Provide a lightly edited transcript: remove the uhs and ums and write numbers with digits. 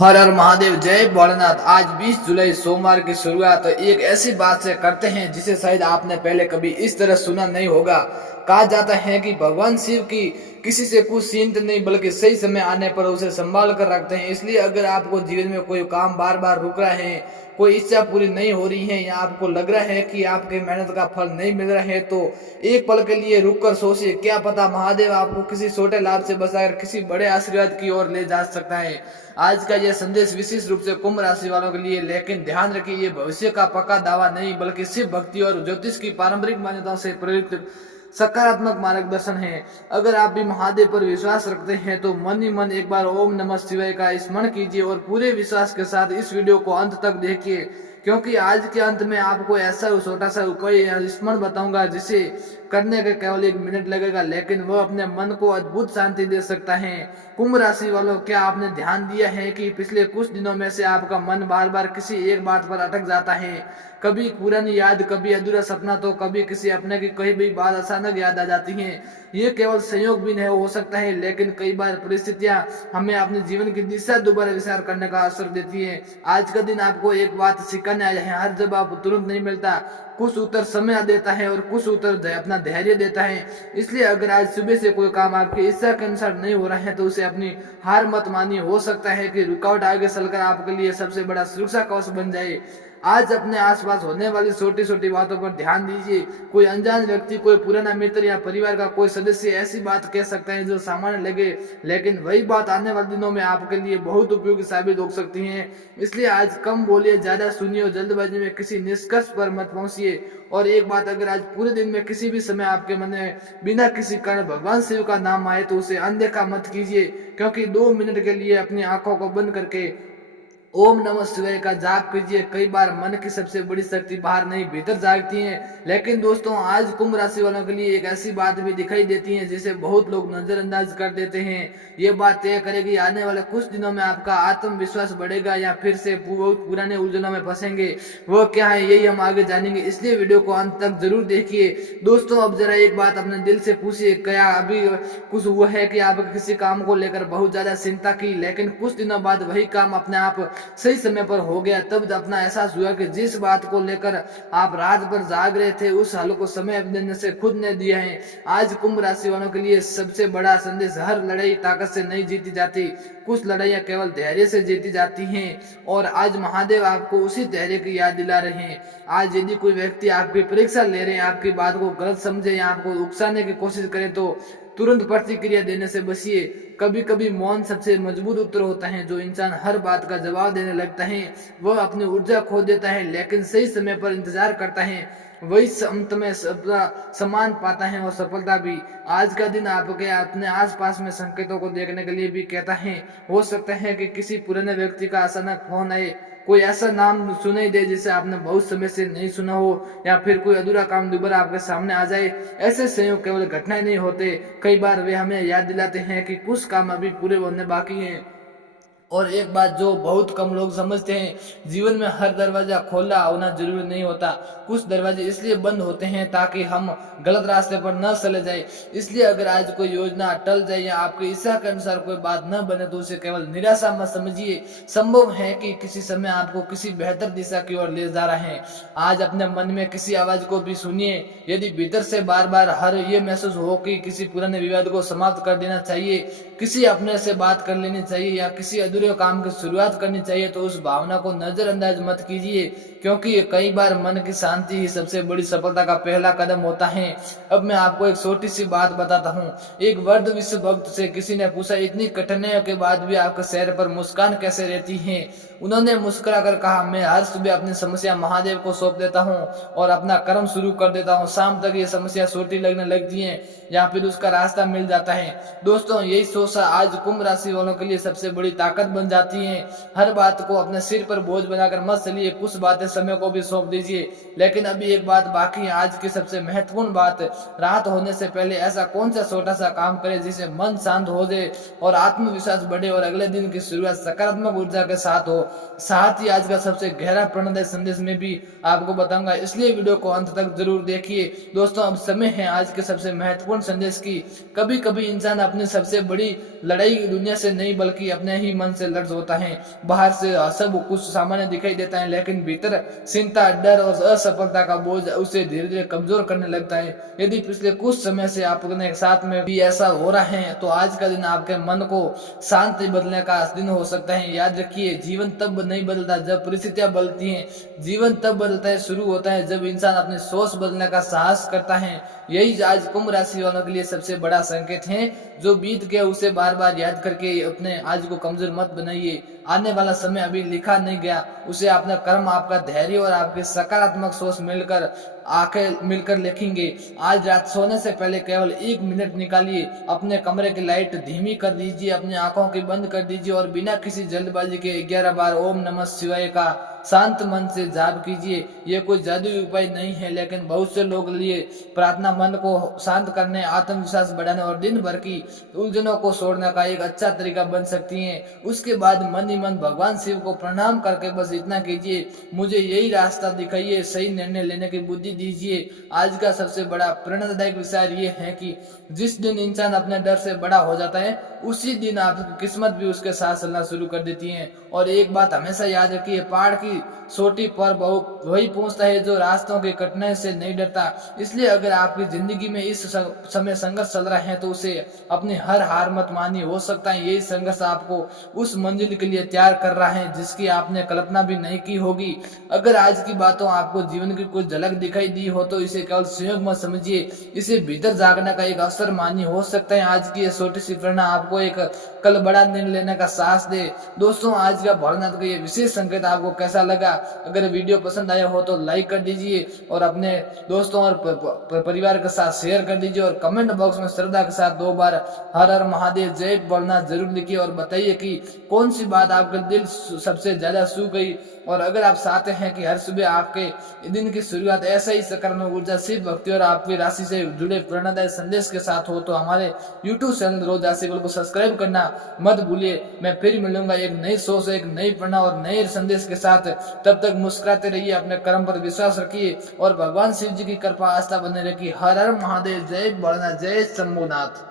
हर हर महादेव, जय भोलेनाथ। आज 20 जुलाई सोमवार की शुरुआत तो एक ऐसी बात से करते हैं जिसे शायद आपने पहले कभी इस तरह सुना नहीं होगा। कहा जाता है कि भगवान शिव की किसी से कुछ सीमित नहीं बल्कि सही समय आने पर उसे संभाल कर रखते हैं। इसलिए अगर आपको जीवन में कोई काम बार बार रुक रहा है, कोई इच्छा पूरी नहीं हो रही है या आपको लग रहा है कि आपकी मेहनत का फल नहीं मिल रहा है, तो एक पल के लिए रुक कर सोचिए। क्या पता महादेव आपको किसी छोटे लाभ से बचाकर किसी बड़े आशीर्वाद की ओर ले जा सकता है। आज का यह संदेश विशेष रूप से कुंभ राशि वालों के लिए, लेकिन ध्यान रखिए ये भविष्य का पक्का दावा नहीं बल्कि शिव भक्ति और ज्योतिष की पारंपरिक मान्यताओं से प्रेरित सकारात्मक मार्गदर्शन है। अगर आप भी महादेव पर विश्वास रखते हैं तो मन ही मन एक बार ओम नमः शिवाय का स्मरण कीजिए और पूरे विश्वास के साथ इस वीडियो को अंत तक देखिए, क्योंकि आज के अंत में आपको ऐसा छोटा सा उपाय या स्मरण बताऊंगा जिसे करने के केवल 1 मिनट लगेगा, लेकिन वह अपने मन को अद्भुत शांति दे सकता है। कुंभ राशि वालों, क्या आपने ध्यान दिया है कि पिछले कुछ दिनों में से आपका मन बार बार किसी एक बात पर अटक जाता है? कभी पुरानी याद, कभी अधूरा सपना, तो कभी किसी अपने की कही भी बात अचानक याद आ जाती है। ये केवल संयोग भी नहीं हो सकता है, लेकिन कई बार परिस्थितियां हमें अपने जीवन की दिशा दोबारा विचार करने का अवसर देती है। आज का दिन आपको एक बात सिखाने आया है, हर जवाब तुरंत नहीं मिलता। कुछ उत्तर समय देता है और कुछ उत्तर अपना धैर्य देता है। इसलिए अगर आज सुबह से कोई काम आपकी इच्छा के अनुसार नहीं हो रहा है तो उसे अपनी हार मत मानिए। हो सकता है कि रुकावट आगे चलकर आपके लिए सबसे बड़ा सुरक्षा कवच बन जाए। आज अपने आसपास होने वाली छोटी छोटी बातों पर ध्यान दीजिए। कोई अनजान व्यक्ति, कोई पुराना मित्र या परिवार का कोई सदस्य ऐसी बात कह सकता है जो सामान्य लगे, लेकिन वही बात आने वाले दिनों में आपके लिए बहुत उपयोगी साबित हो सकती है। इसलिए आज कम बोलिए, ज्यादा सुनिए और जल्दबाजी में किसी निष्कर्ष पर मत पहुंचिए। और एक बात, अगर आज पूरे दिन में किसी भी समय आपके मन में बिना किसी कारण भगवान शिव का नाम आए तो उसे अनदेखा मत कीजिए, क्योंकि 2 मिनट के लिए अपनी आंखों को बंद करके ओम नमः शिवाय का जाप कीजिए। कई बार मन की सबसे बड़ी शक्ति बाहर नहीं भीतर जागती है। लेकिन दोस्तों, आज कुंभ राशि वालों के लिए एक ऐसी बात भी दिखाई देती है जिसे बहुत लोग नजरअंदाज कर देते हैं। ये बात तय करेगी आने वाले कुछ दिनों में आपका आत्मविश्वास बढ़ेगा या फिर से बहुत पुराने उलझनों में फंसेंगे। वो क्या है, यही हम आगे जानेंगे, इसलिए वीडियो को अंत तक जरूर देखिए। दोस्तों, अब जरा एक बात अपने दिल से पूछिए, क्या अभी कुछ हुआ है कि आप किसी काम को लेकर बहुत ज्यादा चिंता की, लेकिन कुछ दिनों बाद वही काम अपने आप सही समय पर हो गया? तब अपना एहसास हुआ कि जिस बात को लेकर आप रात भर जाग रहे थे उस हल को समय देने से खुद ने दिया है। आज कुंभ राशि वालों के लिए सबसे बड़ा संदेश, हर लड़ाई ताकत से नहीं जीती जाती, कुछ लड़ाइयां केवल धैर्य से जीती जाती हैं। और आज महादेव आपको उसी धैर्य की याद दिला रहे हैं। आज यदि कोई व्यक्ति आपकी परीक्षा ले रहे हैं, आपकी बात को गलत समझे या आपको उकसाने की कोशिश करे तो तुरंत प्रतिक्रिया देने से बचिए। कभी कभी मौन सबसे मजबूत उत्तर होता है। जो इंसान हर बात का जवाब देने लगता है वह अपनी ऊर्जा खो देता है, लेकिन सही समय पर इंतजार करता है वही अंत में सम्मान पाता है और सफलता भी। आज का दिन आपके अपने आसपास में संकेतों को देखने के लिए भी कहता है। हो सकता है कि किसी पुराने व्यक्ति का अचानक फोन आए, कोई ऐसा नाम सुनाई दे जिसे आपने बहुत समय से नहीं सुना हो, या फिर कोई अधूरा काम दोबारा आपके सामने आ जाए। ऐसे संयोग केवल घटनाएं नहीं होते, कई बार वे हमें याद दिलाते हैं कि कुछ काम अभी पूरे होने बाकी हैं। और एक बात जो बहुत कम लोग समझते हैं, जीवन में हर दरवाजा खोला होना जरूरी नहीं होता। कुछ दरवाजे इसलिए बंद होते हैं ताकि हम गलत रास्ते पर न चले जाए। इसलिए अगर आज कोई योजना टल जाए या आपकी इच्छा के अनुसार कोई बात न बने तो उसे केवल निराशा मत समझिए। संभव है कि किसी समय आपको किसी बेहतर दिशा की ओर ले जा रहे हैं। आज अपने मन में किसी आवाज को भी सुनिए। यदि भीतर से बार बार हर ये महसूस हो कि किसी पुराने विवाद को समाप्त कर देना चाहिए, किसी अपने से बात कर लेनी चाहिए या किसी अधूरे काम की शुरुआत करनी चाहिए, तो उस भावना को नजरअंदाज मत कीजिए, क्योंकि कई बार मन की शांति ही सबसे बड़ी सफलता का पहला कदम होता है। अब मैं आपको एक छोटी सी बात बताता हूँ। एक वृद्ध विश्व भक्त से किसी ने पूछा, इतनी कठिनाइयों के बाद भी आपके चेहरे पर मुस्कान कैसे रहती है? उन्होंने मुस्कुरा कर कहा, मैं हर सुबह अपनी समस्या महादेव को सौंप देता हूँ और अपना कर्म शुरू कर देता हूँ। शाम तक ये समस्या छोटी लगने लगती है या फिर उसका रास्ता मिल जाता है। दोस्तों, यही सोच आज कुंभ राशि वालों के लिए सबसे बड़ी ताकत बन जाती है। हर बात को अपने सिर पर बोझ बनाकर मत चलिए, कुछ बातें समय को भी सौंप दीजिए। लेकिन अभी एक बात बाकी है, आज की सबसे महत्वपूर्ण बात, रात होने से पहले ऐसा कौन सा छोटा सा काम करे जिससे मन शांत हो जाए और आत्मविश्वास बढ़े और अगले दिन की शुरुआत सकारात्मक ऊर्जा के साथ हो। साथ ही आज का सबसे गहरा प्रणोदय संदेश में भी आपको बताऊंगा, इसलिए वीडियो को अंत तक जरूर देखिए। दोस्तों, अब समय है आज के सबसे महत्वपूर्ण संदेश की। कभी कभी इंसान अपनी सबसे बड़ी लड़ाई दुनिया से नहीं बल्कि अपने ही मन से लर्ज होता है। बाहर से सब कुछ सामान्य दिखाई देता है, लेकिन भीतर चिंता, डर और असफलता का बोझ उसे धीरे धीरे कमजोर करने लगता है। यदि पिछले कुछ समय से आपके साथ में भी ऐसा हो रहा है तो आज का दिन आपके मन को शांति बदलने का दिन हो सकता है। याद रखिए, जीवन तब नहीं बदलता जब परिस्थितियां बदलती हैं, जीवन तब बदलता है, शुरू होता है जब इंसान अपनी सोच बदलने का साहस करता है। यही आज कुंभ राशि वालों के लिए सबसे बड़ा संकेत है। जो बीत गया उसे बार बार याद करके अपने आज को कमजोर मत बनाइए। आने वाला समय अभी लिखा नहीं गया, उसे अपना कर्म, आपका धैर्य और आपकी सकारात्मक सोच मिलकर लिखेंगे। आज रात सोने से पहले केवल 1 मिनट निकालिए, अपने कमरे की लाइट धीमी कर दीजिए, अपनी आंखों की बंद कर दीजिए और बिना किसी जल्दबाजी के 11 बार ओम नमः शिवाय का शांत मन से जाप कीजिए। ये कोई जादुई उपाय नहीं है, लेकिन बहुत से लोग लिए प्रार्थना मन को शांत करने, आत्मविश्वास बढ़ाने और दिन भर की उलझनों को छोड़ने का एक अच्छा तरीका बन सकती है। उसके बाद मन ही मन भगवान शिव को प्रणाम करके बस इतना कीजिए, मुझे यही रास्ता दिखाइए, सही निर्णय लेने की बुद्धि दीजिए। आज का सबसे बड़ा प्रेरणादायक विचार ये है कि जिस दिन इंसान अपने डर से बड़ा हो जाता है, उसी दिन आपकी किस्मत भी उसके साथ चलना शुरू कर देती है। और एक बात हमेशा याद रखिए, पहाड़ की चोटी पर वही पहुंचता है जो रास्तों की कठिनाई से नहीं डरता। इसलिए अगर आपकी जिंदगी में इस समय संघर्ष चल रहा है तो उसे अपनी हर हार मत मानिए। हो सकता है यही संघर्ष आपको उस मंजिल के लिए तैयार कर रहा है जिसकी आपने कल्पना भी नहीं की होगी। अगर आज की बातों आपको जीवन की कुछ झलक दिखाई दी हो तो इसे केवल संयोग मत समझिए, इसे भीतर जागने का एक अवसर मानिए। हो सकता है आज की ये छोटी सी प्रेरणा आपको एक कल बड़ा निर्णय लेने का साहस दे। दोस्तों, आज का भोलेनाथ का ये विशेष संकेत आपको कैसा लगा? अगर वीडियो पसंद आया हो तो लाइक कर दीजिए और अपने दोस्तों और परिवार के साथ शेयर कर दीजिए और कमेंट बॉक्स में श्रद्धा के साथ 2 बार हर हर महादेव जय भोलेनाथ जरूर लिखिए और बताइए कि कौन सी बात आपके दिल सबसे ज्यादा छू गई। और अगर आप चाहते हैं कि हर सुबह आपके दिन की शुरुआत ऐसा ही सकारात्मक ऊर्जा, शिव भक्ति और आपकी राशि से जुड़े प्रेरणादायक संदेश के साथ हो तो हमारे YouTube चैनल रोज राशि को सब्सक्राइब करना मत भूलिए। मैं फिर मिलूंगा एक नई सोच, एक नई प्रेरणा और नए संदेश के साथ। तब तक मुस्कुराते रहिए, अपने कर्म पर विश्वास रखिए और भगवान शिव जी की कृपा आस्था बने रखिए। हर हर महादेव, जय भोलेनाथ, जय शंभुनाथ।